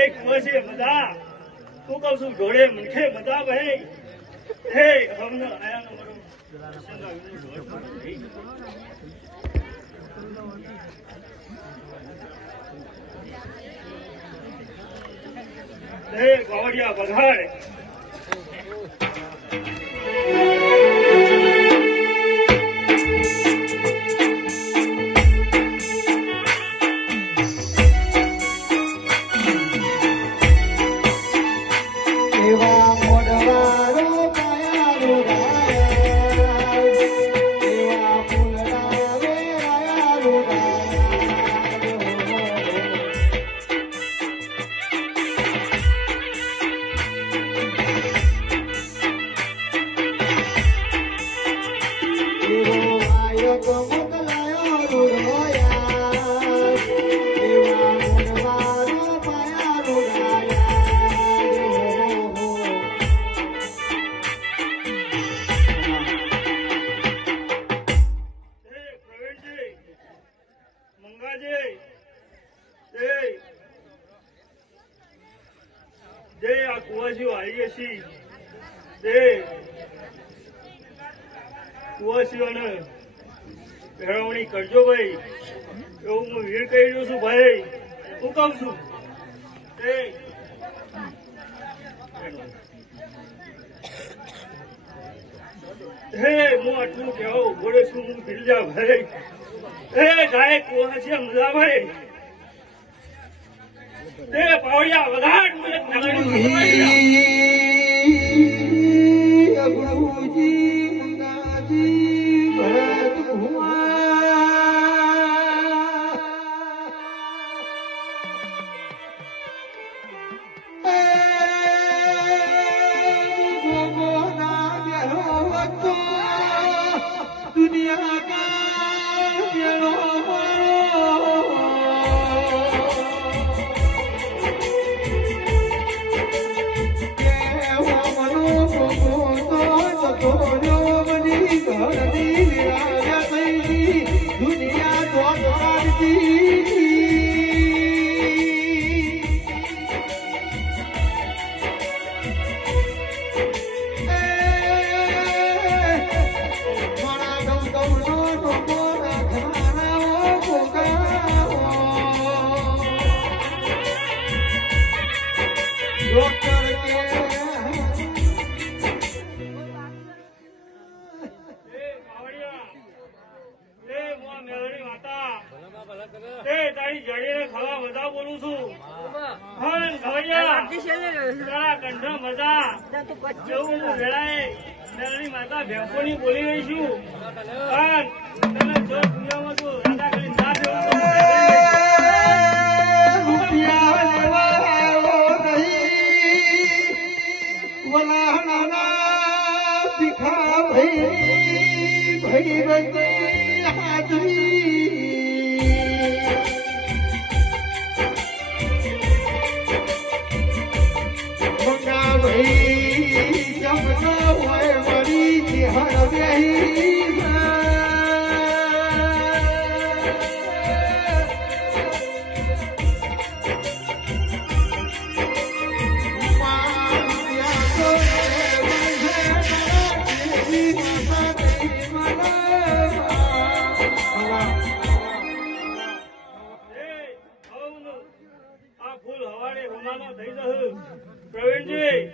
ભાઈ કુવાસી બધા તું કહું છું ઘોડે મનખે બધા ભાઈ હે હમને આયા નો મારો હે ગોવડિયા બગાડ કુવાસીઓને મેળવણી કરજો ભાઈ એવું હું વીર કહી રહ્યો છું ભાઈ હું કહું છું હે હું આટલું કહેવા ઉભો છું હું ભીલ જા ભાઈ હે ગાય કુવાસીયા મજા ભાઈ તે પાવડિયા વધાટ મને તારી જડીને ખાવા બધા બોલું છું કંઠ મજા જેવું હું વેળાએ મેળવી માતા ભેંકોની બોલી રહી છું તમે જો દુનિયામાં તો રાધા કરી ના પ્રવીણજી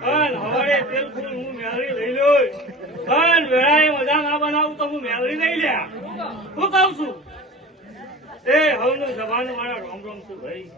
હવારે તેલ ફૂલ હું મેળવી લઈ લો વેળાએ મજા ના બનાવું તો હું મેળવી નહીં લ્યા હું કઉ છું એ હવનું જવાનું મારા રોમ રોમ છું ભાઈ